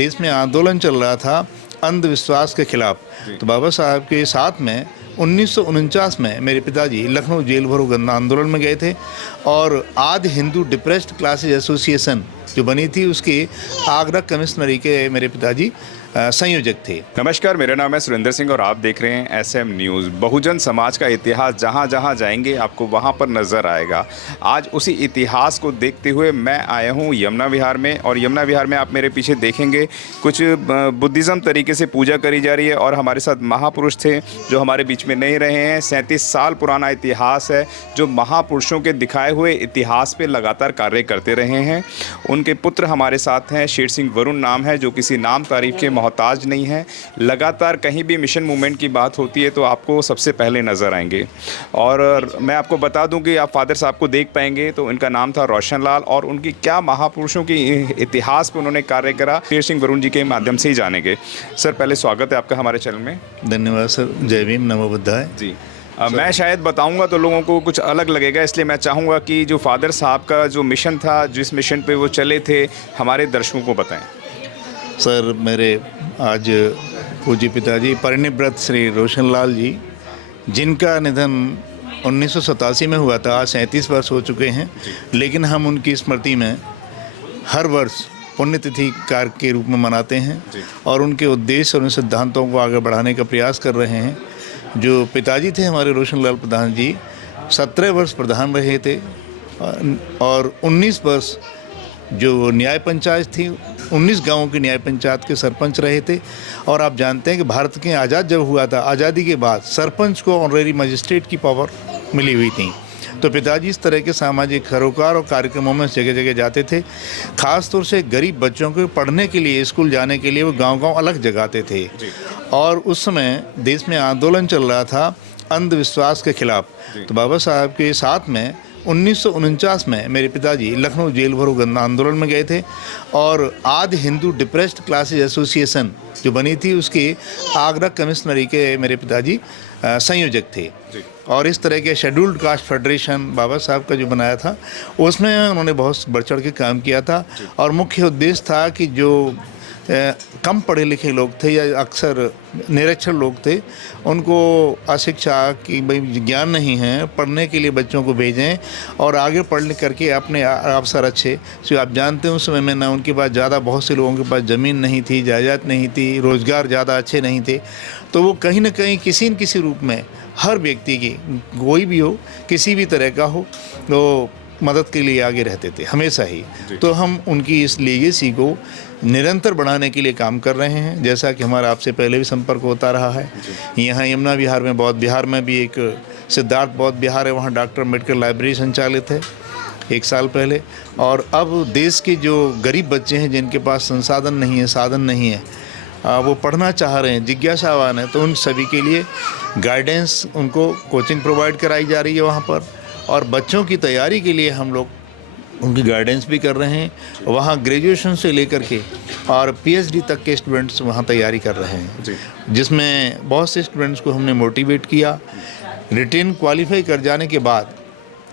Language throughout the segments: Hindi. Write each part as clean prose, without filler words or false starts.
देश में आंदोलन चल रहा था अंधविश्वास के खिलाफ, तो बाबा साहब के साथ में 1949 में मेरे पिताजी लखनऊ जेल भरो गन्ना आंदोलन में गए थे और आदि हिंदू डिप्रेस्ड क्लासेज एसोसिएशन जो बनी थी उसके आगरा कमिश्नरी के मेरे पिताजी संयोजक थे। नमस्कार, मेरा नाम है सुरेंद्र सिंह और आप देख रहे हैं SM न्यूज़। बहुजन समाज का इतिहास जहाँ जहाँ जाएंगे आपको वहाँ पर नज़र आएगा। आज उसी इतिहास को देखते हुए मैं आया हूँ यमुना विहार में, और यमुना विहार में आप मेरे पीछे देखेंगे कुछ बुद्धिज़्म तरीके से पूजा करी जा रही है। और हमारे साथ महापुरुष थे जो हमारे बीच में नहीं रहे हैं। 37 साल पुराना इतिहास है जो महापुरुषों के दिखाए हुए इतिहास पर लगातार कार्य करते रहे हैं। उनके पुत्र हमारे साथ हैं, शेर सिंह वरुण नाम है, जो किसी नाम तारीफ के मोहताज नहीं है। लगातार कहीं भी मिशन मूवमेंट की बात होती है तो आपको सबसे पहले नज़र आएंगे। और मैं आपको बता दूं कि आप फादर साहब को देख पाएंगे तो इनका नाम था रोशन लाल, और उनकी क्या महापुरुषों की इतिहास पे उन्होंने कार्य करा शेर सिंह वरुण जी के माध्यम से ही जानेंगे। सर, पहले स्वागत है आपका हमारे चैनल में। धन्यवाद सर। जय भीम, नमो बुद्धाय जी। मैं शायद बताऊंगा तो लोगों को कुछ अलग लगेगा, इसलिए मैं चाहूँगा कि जो फादर साहब का जो मिशन था, जिस मिशन पे वो चले थे, हमारे दर्शकों को बताएं। सर, मेरे आज पूज्य पिताजी परिनिव्रत श्री रोशन लाल जी, जिनका निधन 1987 में हुआ था, आज 37 वर्ष हो चुके हैं, लेकिन हम उनकी स्मृति में हर वर्ष पुण्यतिथि कार्य के रूप में मनाते हैं और उनके उद्देश्य और उन सिद्धांतों को आगे बढ़ाने का प्रयास कर रहे हैं। जो पिताजी थे हमारे रोशन लाल प्रधान जी, 17 वर्ष प्रधान रहे थे और 19 वर्ष जो न्याय पंचायत थी, 19 गांवों की न्याय पंचायत के सरपंच रहे थे। और आप जानते हैं कि भारत के आज़ाद जब हुआ था, आज़ादी के बाद सरपंच को ऑनरेरी मजिस्ट्रेट की पावर मिली हुई थी। तो पिताजी इस तरह के सामाजिक सरोकार और कार्यक्रमों में जगह जगह जाते थे। ख़ास तौर से गरीब बच्चों को पढ़ने के लिए, स्कूल जाने के लिए वो गांव-गांव अलग जगाते थे। और उस समय देश में आंदोलन चल रहा था अंधविश्वास के खिलाफ, तो बाबा साहब के साथ में 1949 में मेरे पिताजी लखनऊ जेल भरो गन्ना आंदोलन में गए थे और आदि हिंदू डिप्रेस्ड क्लासेज एसोसिएशन जो बनी थी उसके आगरा कमिश्नरी के मेरे पिताजी संयोजक थे। और इस तरह के शेड्यूल्ड कास्ट फेडरेशन बाबा साहब का जो बनाया था, उसमें उन्होंने बहुत बढ़ चढ़ के काम किया था। और मुख्य उद्देश्य था कि जो कम पढ़े लिखे लोग थे या अक्सर निरक्षर लोग थे, उनको अशिक्षा की भाई ज्ञान नहीं है, पढ़ने के लिए बच्चों को भेजें और आगे पढ़ लिख करके अपने अवसर अच्छे। तो आप जानते हैं उस समय में ना उनके पास ज़्यादा, बहुत से लोगों के पास ज़मीन नहीं थी, जायदाद नहीं थी, रोज़गार ज़्यादा अच्छे नहीं थे, तो वो कहीं ना कहीं किसी न किसी रूप में हर व्यक्ति की, कोई भी हो, किसी भी तरह का हो, तो मदद के लिए आगे रहते थे हमेशा ही। तो हम उनकी इस लीगेसी को निरंतर बढ़ाने के लिए काम कर रहे हैं, जैसा कि हमारा आपसे पहले भी संपर्क होता रहा है। यहाँ यमुना विहार में, बौद्ध विहार में भी एक सिद्धार्थ बौद्ध विहार है, वहाँ डॉक्टर अम्बेडकर लाइब्रेरी संचालित है 1 साल पहले। और अब देश के जो गरीब बच्चे हैं जिनके पास संसाधन नहीं है, साधन नहीं है, वो पढ़ना चाह रहे हैं, जिज्ञासावान है, तो उन सभी के लिए गाइडेंस, उनको कोचिंग प्रोवाइड कराई जा रही है वहाँ पर। और बच्चों की तैयारी के लिए हम लोग उनकी गाइडेंस भी कर रहे हैं। वहाँ ग्रेजुएशन से लेकर के और PhD तक के स्टूडेंट्स वहाँ तैयारी कर रहे हैं, जिसमें बहुत से स्टूडेंट्स को हमने मोटिवेट किया। रिटेन क्वालिफाई कर जाने के बाद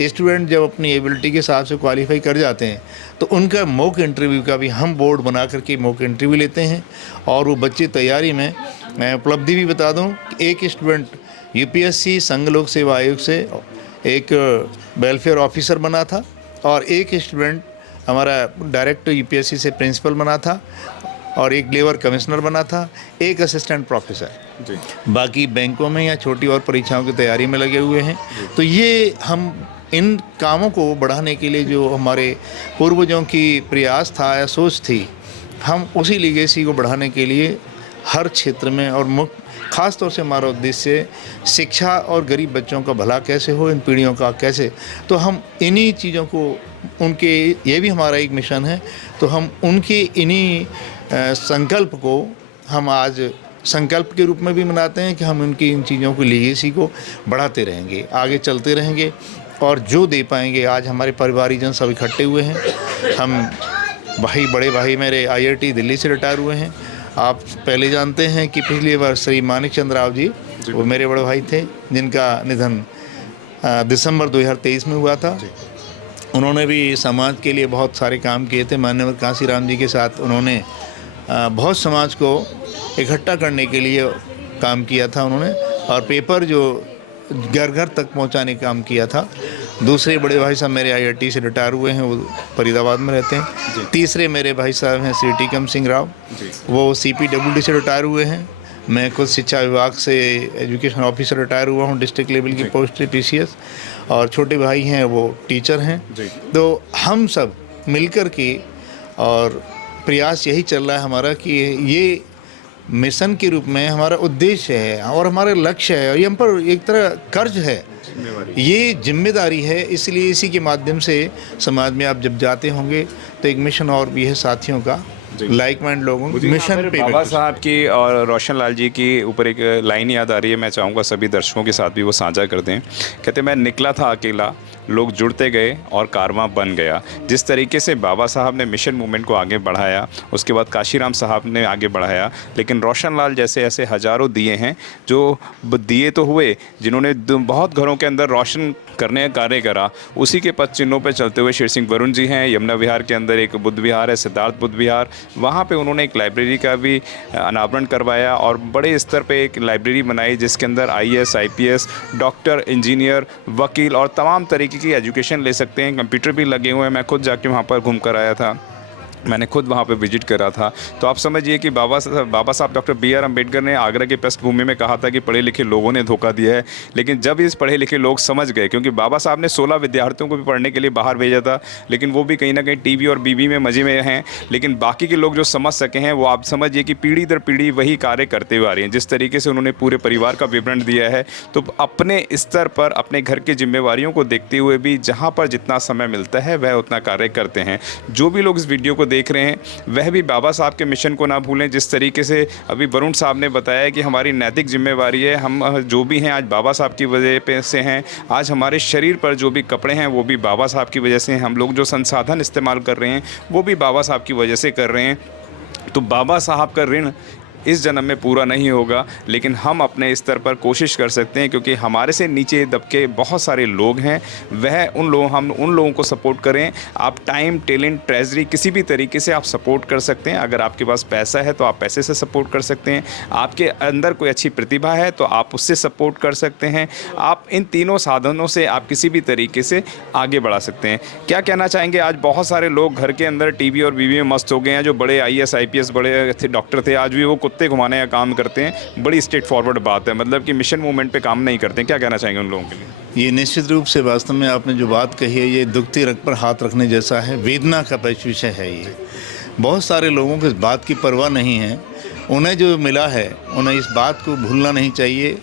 स्टूडेंट जब अपनी एबिलिटी के हिसाब से क्वालिफाई कर जाते हैं तो उनका मॉक इंटरव्यू का भी हम बोर्ड बना करके मॉक इंटरव्यू लेते हैं। और वो बच्चे तैयारी में, मैं उपलब्धि भी बता दूं कि एक स्टूडेंट UPSC संघ लोक सेवा आयोग से एक वेलफेयर ऑफिसर बना था और एक स्टूडेंट हमारा डायरेक्ट UPSC से प्रिंसिपल बना था और एक लेबर कमिश्नर बना था, एक असिस्टेंट प्रोफेसर। बाकी बैंकों में या छोटी और परीक्षाओं की तैयारी में लगे हुए हैं। तो ये हम इन कामों को बढ़ाने के लिए जो हमारे पूर्वजों की प्रयास था या सोच थी, हम उसी लीगेसी को बढ़ाने के लिए हर क्षेत्र में, और ख़ास तौर से हमारा उद्देश्य शिक्षा और गरीब बच्चों का भला कैसे हो, इन पीढ़ियों का कैसे, तो हम इन्हीं चीज़ों को, उनके, ये भी हमारा एक मिशन है, तो हम उनके इन्हीं संकल्प को हम आज संकल्प के रूप में भी मनाते हैं कि हम उनकी इन चीज़ों को, लीगेसी को बढ़ाते रहेंगे, आगे चलते रहेंगे और जो दे पाएंगे। आज हमारे परिवारीजन सब इकट्ठे हुए हैं। हम भाई, बड़े भाई मेरे IIT दिल्ली से रिटायर हुए हैं। आप पहले जानते हैं कि पिछली बार श्री मानिक चंद्र राव जी, वो मेरे बड़े भाई थे, जिनका निधन दिसंबर 2023 में हुआ था। उन्होंने भी समाज के लिए बहुत सारे काम किए थे। माननीय कांसीराम जी के साथ उन्होंने बहुत समाज को इकट्ठा करने के लिए काम किया था उन्होंने, और पेपर जो घर घर तक पहुंचाने का काम किया था। दूसरे बड़े भाई साहब मेरे IIT से रिटायर हुए हैं, वो फरीदाबाद में रहते हैं। तीसरे मेरे भाई साहब हैं श्री टीकम सिंह राव, वो CPWD से रिटायर हुए हैं। मैं खुद शिक्षा विभाग से एजुकेशन ऑफिसर रिटायर हुआ हूँ, डिस्ट्रिक्ट लेवल की पोस्ट है TCS। और छोटे भाई हैं वो टीचर हैं। तो हम सब मिलकर के, और प्रयास यही चल रहा है हमारा कि ये मिशन के रूप में हमारा उद्देश्य है और हमारा लक्ष्य है, और ये हम पर एक तरह कर्ज है, ये जिम्मेदारी है। इसलिए इसी के माध्यम से समाज में आप जब जाते होंगे तो एक मिशन और भी है साथियों का, लाइक माइंड लोगों मिशन पे। बाबा साहब की और रोशन लाल जी की ऊपर एक लाइन याद आ रही है, मैं चाहूँगा सभी दर्शकों के साथ भी वो साझा कर दें। कहते मैं निकला था अकेला, लोग जुड़ते गए और कारवां बन गया। जिस तरीके से बाबा साहब ने मिशन मूवमेंट को आगे बढ़ाया, उसके बाद काशीराम साहब ने आगे बढ़ाया, लेकिन रोशन लाल जैसे ऐसे हज़ारों दिए हैं जो दिए तो हुए, जिन्होंने बहुत घरों के अंदर रोशन करने का कार्य करा। उसी के पथ चिन्हों पर चलते हुए शेर सिंह वरुण जी हैं। यमुना विहार के अंदर एक बुद्ध विहार है, सिद्धार्थ बुद्ध विहार, वहाँ पे उन्होंने एक लाइब्रेरी का भी अनावरण करवाया और बड़े स्तर पे एक लाइब्रेरी बनाई जिसके अंदर IAS IPS डॉक्टर, इंजीनियर, वकील और तमाम तरीके की एजुकेशन ले सकते हैं। कंप्यूटर भी लगे हुए हैं। मैं खुद जाके वहाँ पर घूम कर आया था, मैंने खुद वहाँ पे विजिट करा था। तो आप समझिए कि बाबा साहब डॉक्टर BR अम्बेडकर ने आगरा की पृष्ठभूमि में कहा था कि पढ़े लिखे लोगों ने धोखा दिया है, लेकिन जब इस पढ़े लिखे लोग समझ गए, क्योंकि बाबा साहब ने 16 विद्यार्थियों को भी पढ़ने के लिए बाहर भेजा था, लेकिन वो भी कहीं ना कहीं TV और BB में मज़े में हैं, लेकिन बाकी के लोग जो समझ सके हैं वो आप समझिए कि पीढ़ी दर पीढ़ी वही कार्य करते हुए आ रही हैं। जिस तरीके से उन्होंने पूरे परिवार का विवरण दिया है, तो अपने स्तर पर अपने घर की जिम्मेवारियों को देखते हुए भी जहाँ पर जितना समय मिलता है वह उतना कार्य करते हैं। जो भी लोग इस वीडियो को देख रहे हैं वह भी बाबा साहब के मिशन को ना भूलें। जिस तरीके से अभी वरुण साहब ने बताया कि हमारी नैतिक जिम्मेवारी है, हम जो भी हैं आज बाबा साहब की वजह पे से हैं। आज हमारे शरीर पर जो भी कपड़े हैं वो भी बाबा साहब की वजह से हैं। हम लोग जो संसाधन इस्तेमाल कर रहे हैं वो भी बाबा साहब की वजह से कर रहे हैं। तो बाबा साहब का ऋण इस जन्म में पूरा नहीं होगा, लेकिन हम अपने स्तर पर कोशिश कर सकते हैं, क्योंकि हमारे से नीचे दबके बहुत सारे लोग हैं। हम उन लोगों को सपोर्ट करें। आप टाइम, टैलेंट, ट्रेजरी किसी भी तरीके से आप सपोर्ट कर सकते हैं। अगर आपके पास पैसा है तो आप पैसे से सपोर्ट कर सकते हैं। आपके अंदर कोई अच्छी प्रतिभा है तो आप उससे सपोर्ट कर सकते हैं। आप इन तीनों साधनों से आप किसी भी तरीके से आगे बढ़ा सकते हैं। क्या कहना चाहेंगे? आज बहुत सारे लोग घर के अंदर TV और BB में मस्त हो गए हैं। जो बड़े IAS IPS बड़े थे, डॉक्टर थे, आज भी वो कुत्ते घुमाने का काम करते हैं। बड़ी स्ट्रेट फॉरवर्ड बात है, मतलब कि मिशन मूवमेंट पे काम नहीं करते हैं। क्या कहना चाहेंगे उन लोगों के लिए? ये निश्चित रूप से वास्तव में आपने जो बात कही है, ये दुखती रग पर हाथ रखने जैसा है, वेदना का विषय है। ये बहुत सारे लोगों को इस बात की परवाह नहीं है। उन्हें जो मिला है, उन्हें इस बात को भूलना नहीं चाहिए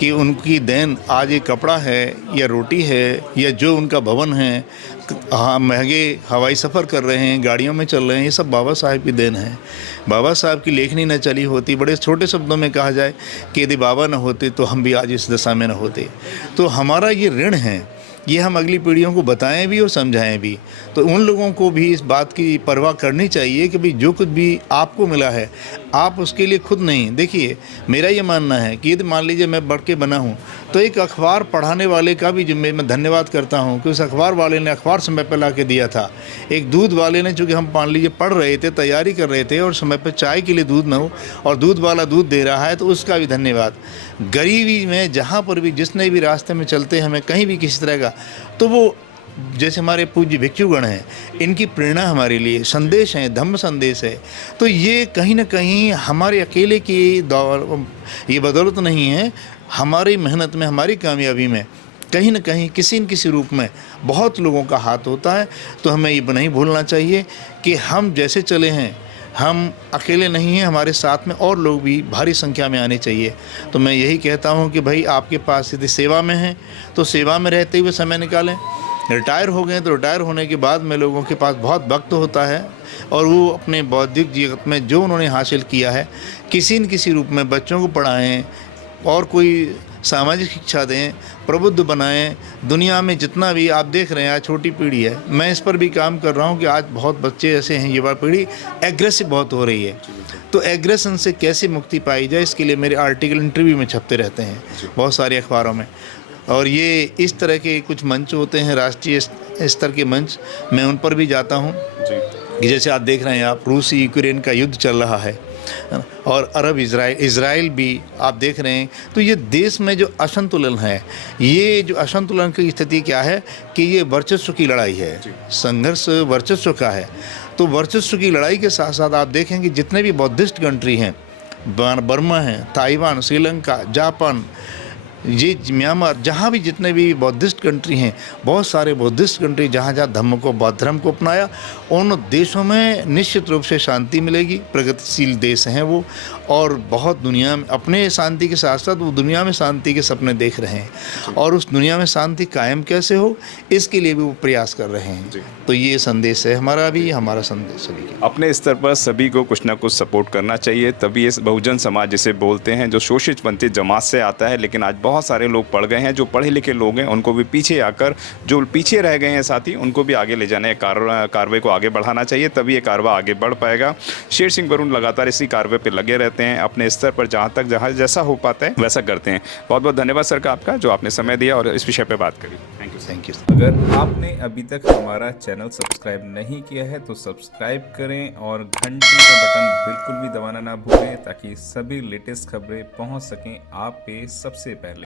कि उनकी देन आज ये कपड़ा है या रोटी है या जो उनका भवन है, हाँ, महंगे हवाई सफ़र कर रहे हैं, गाड़ियों में चल रहे हैं, ये सब बाबा साहब की देन है। बाबा साहब की लेखनी न चली होती, बड़े छोटे शब्दों में कहा जाए कि यदि बाबा न होते तो हम भी आज इस दशा में न होते। तो हमारा ये ऋण है, ये हम अगली पीढ़ियों को बताएं भी और समझाएं भी। तो उन लोगों को भी इस बात की परवाह करनी चाहिए कि भाई जो कुछ भी आपको मिला है आप उसके लिए खुद नहीं। देखिए, मेरा ये मानना है कि यदि मान लीजिए मैं बढ़ के बना हूँ तो एक अखबार पढ़ाने वाले का भी मैं धन्यवाद करता हूँ कि उस अखबार वाले ने अखबार समय पर ला के दिया था। एक दूध वाले ने, चूँकि हम मान लीजिए पढ़ रहे थे, तैयारी कर रहे थे और समय पर चाय के लिए दूध न हो और दूध वाला दूध दे रहा है, तो उसका भी धन्यवाद। गरीबी में जहाँ पर भी जिसने भी रास्ते में चलते हैं हमें कहीं भी किसी तरह का, तो वो जैसे हमारे पूज्य भिक्षुगण हैं, इनकी प्रेरणा हमारे लिए संदेश है, धम्म संदेश है। तो ये कहीं ना कहीं हमारे अकेले की ये बदौलत नहीं है, हमारी मेहनत में, हमारी कामयाबी में कहीं ना कहीं किसी न किसी रूप में बहुत लोगों का हाथ होता है। तो हमें ये नहीं भूलना चाहिए कि हम जैसे चले हैं, हम अकेले नहीं हैं, हमारे साथ में और लोग भी भारी संख्या में आने चाहिए। तो मैं यही कहता हूं कि भाई आपके पास यदि सेवा में हैं तो सेवा में रहते हुए समय निकालें। रिटायर हो गए तो रिटायर होने के बाद में लोगों के पास बहुत वक्त होता है और वो अपने बौद्धिक जीवन में जो उन्होंने हासिल किया है किसी न किसी रूप में बच्चों को पढ़ाएं और कोई सामाजिक शिक्षा दें, प्रबुद्ध बनाएं। दुनिया में जितना भी आप देख रहे हैं आज छोटी पीढ़ी है, मैं इस पर भी काम कर रहा हूं कि आज बहुत बच्चे ऐसे हैं, युवा पीढ़ी एग्रेसिव बहुत हो रही है। तो एग्रेशन से कैसे मुक्ति पाई जाए, इसके लिए मेरे आर्टिकल इंटरव्यू में छपते रहते हैं बहुत सारे अखबारों में। और ये इस तरह के कुछ मंच होते हैं, राष्ट्रीय स्तर के मंच, मैं उन पर भी जाता हूँ कि जैसे आप देख रहे हैं, आप रूस यूक्रेन का युद्ध चल रहा है ना? और अरब इज़राइल भी आप देख रहे हैं। तो ये देश में जो असंतुलन है, ये जो असंतुलन की स्थिति क्या है कि ये वर्चस्व की लड़ाई है, संघर्ष वर्चस्व का है। तो वर्चस्व की लड़ाई के साथ साथ आप देखेंगे जितने भी बौद्धिस्ट कंट्री हैं, बर्मा है, ताइवान, श्रीलंका, जापान, ये म्यांमार, जहाँ भी जितने भी बौद्धिस्ट कंट्री हैं, बहुत सारे बौद्धिस्ट कंट्री जहाँ जहाँ धर्म को, बौद्ध धर्म को अपनाया, उन देशों में निश्चित रूप से शांति मिलेगी। प्रगतिशील देश हैं वो, और बहुत दुनिया में अपने शांति के साथ साथ वो दुनिया में शांति के सपने देख रहे हैं, और उस दुनिया में शांति कायम कैसे हो, इसके लिए भी वो प्रयास कर रहे हैं। तो ये संदेश है हमारा भी, हमारा संदेश सभी के। अपने स्तर पर सभी को कुछ ना कुछ सपोर्ट करना चाहिए, तभी ये बहुजन समाज जिसे बोलते हैं, जो शोषित वंचित जमात से आता है। लेकिन आज बहुत सारे लोग पढ़ गए हैं, जो पढ़े लिखे लोग हैं उनको भी पीछे आकर, जो पीछे रह गए हैं साथी, उनको भी आगे ले जाने कार्रवाई को आगे बढ़ाना चाहिए, तभी ये कार्रवाई आगे बढ़ पाएगा। शेर सिंह बरुण लगातार इसी कार्रवाई पर लगे रहते हैं, अपने स्तर पर जहाँ जैसा हो पाता है वैसा करते हैं। बहुत बहुत धन्यवाद सर का आपका, जो आपने समय दिया और इस विषय पर बात करी। Thank you. अगर आपने अभी तक हमारा चैनल सब्सक्राइब नहीं किया है तो सब्सक्राइब करें और घंटी का बटन बिल्कुल भी दबाना ना भूलें, ताकि सभी लेटेस्ट खबरें पहुंच सकें आप पे सबसे पहले।